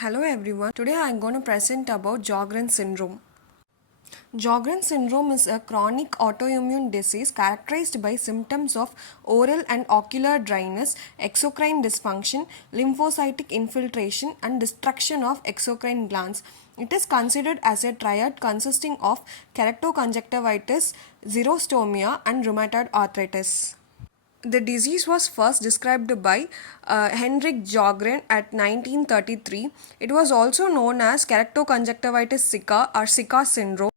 Hello everyone. Today I am going to present about Sjogren syndrome. Sjogren syndrome is a chronic autoimmune disease characterized by symptoms of oral and ocular dryness, exocrine dysfunction, lymphocytic infiltration, and destruction of exocrine glands. It is considered as a triad consisting of keratoconjunctivitis, xerostomia, and rheumatoid arthritis. The disease was first described by Henrik Sjogren at 1933. It was also known as keratoconjunctivitis sicca or Sicca syndrome.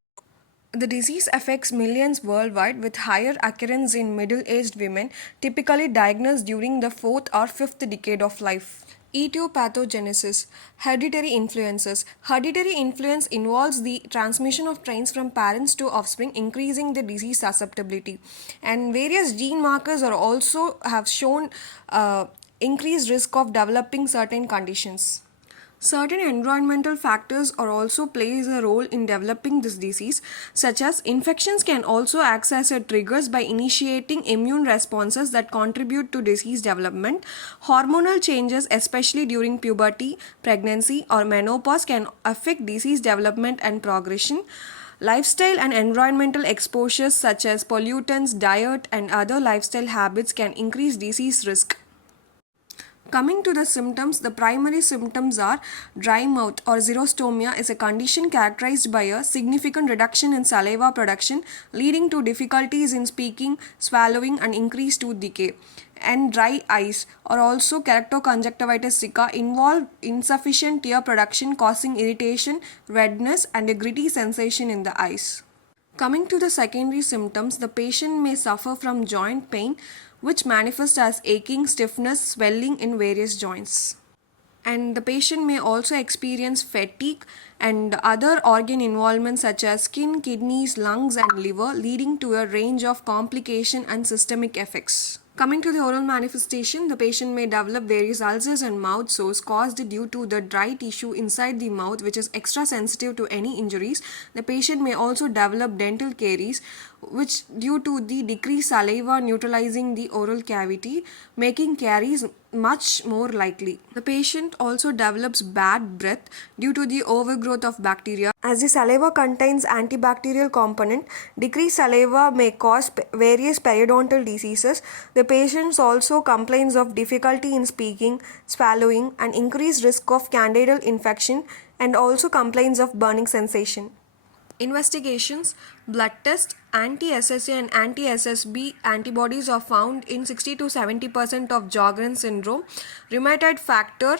The disease affects millions worldwide with higher occurrence in middle-aged women, typically diagnosed during the fourth or fifth decade of life. Etiopathogenesis. Hereditary influences. Hereditary influence involves the transmission of traits from parents to offspring, increasing the disease susceptibility. And various gene markers are also have shown increased risk of developing certain conditions. Certain environmental factors are also plays a role in developing this disease, such as infections can also act as a triggers by initiating immune responses that contribute to disease development. Hormonal changes, especially during puberty, pregnancy, or menopause, can affect disease development and progression. Lifestyle and environmental exposures such as pollutants, diet, and other lifestyle habits can increase disease risk. Coming to the symptoms, the primary symptoms are dry mouth or xerostomia is a condition characterized by a significant reduction in saliva production leading to difficulties in speaking, swallowing and increased tooth decay. And dry eyes or also keratoconjunctivitis sicca involve insufficient tear production causing irritation, redness and a gritty sensation in the eyes. Coming to the secondary symptoms, the patient may suffer from joint pain which manifests as aching, stiffness, swelling in various joints. And the patient may also experience fatigue and other organ involvement such as skin, kidneys, lungs and liver, leading to a range of complication and systemic effects. Coming to the oral manifestation, the patient may develop various ulcers and mouth sores caused due to the dry tissue inside the mouth which is extra sensitive to any injuries. The patient may also develop dental caries which due to the decreased saliva neutralizing the oral cavity, making caries much more likely. The patient also develops bad breath due to the overgrowth of bacteria. As the saliva contains antibacterial component, decreased saliva may cause various periodontal diseases. The patient also complains of difficulty in speaking, swallowing and increased risk of candidal infection and also complains of burning sensation. Investigations, blood test, anti-SSA and anti-SSB antibodies are found in 60 to 70% of Sjogren syndrome. Rheumatoid factor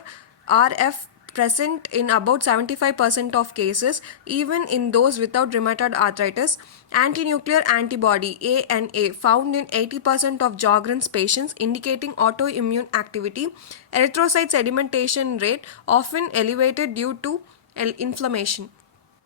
RF present in about 75% of cases, even in those without rheumatoid arthritis. Anti-nuclear antibody ANA found in 80% of Sjogren's patients, indicating autoimmune activity. Erythrocyte sedimentation rate often elevated due to inflammation.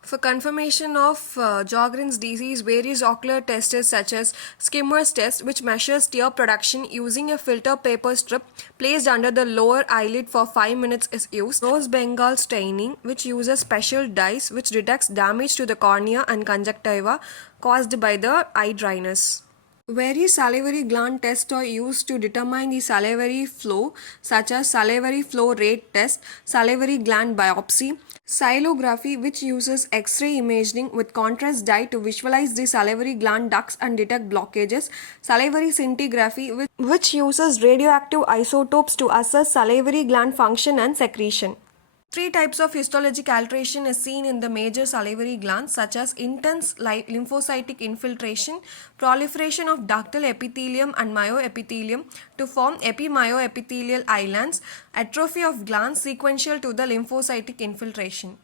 For confirmation of Sjogren's disease, various ocular tests such as skimmer's test, which measures tear production using a filter paper strip placed under the lower eyelid for 5 minutes is used. Rose Bengal staining, which uses special dyes which detects damage to the cornea and conjunctiva caused by the eye dryness. Various salivary gland tests are used to determine the salivary flow, such as salivary flow rate test, salivary gland biopsy, xylography, which uses X-ray imaging with contrast dye to visualize the salivary gland ducts and detect blockages, salivary scintigraphy, which uses radioactive isotopes to assess salivary gland function and secretion. Three types of histologic alteration is seen in the major salivary glands such as intense lymphocytic infiltration, proliferation of ductal epithelium and myoepithelium to form epimyoepithelial islands, atrophy of glands sequential to the lymphocytic infiltration.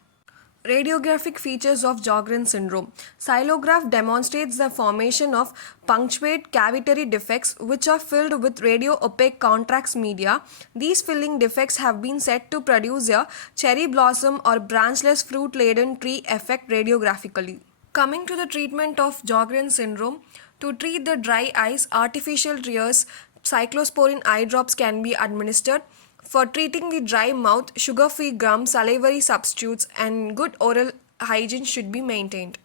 Radiographic features of Sjogren syndrome. Xylograph demonstrates the formation of punctuate cavitary defects which are filled with radio-opaque contrast media. These filling defects have been said to produce a cherry blossom or branchless fruit-laden tree effect radiographically. Coming to the treatment of Sjogren syndrome, to treat the dry eyes, artificial tears, cyclosporin eye drops can be administered. For treating the dry mouth, sugar-free gum, salivary substitutes and good oral hygiene should be maintained.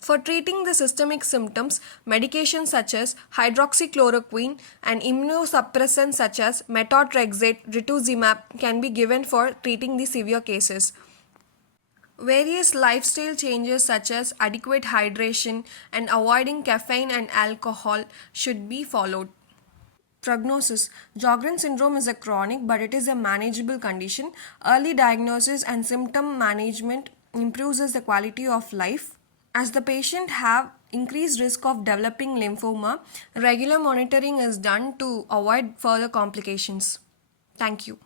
For treating the systemic symptoms, medications such as hydroxychloroquine and immunosuppressants such as methotrexate, rituximab can be given for treating the severe cases. Various lifestyle changes such as adequate hydration and avoiding caffeine and alcohol should be followed. Prognosis. Sjogren syndrome is a chronic but it is a manageable condition. Early diagnosis and symptom management improves the quality of life. As the patient have increased risk of developing lymphoma, regular monitoring is done to avoid further complications. Thank you.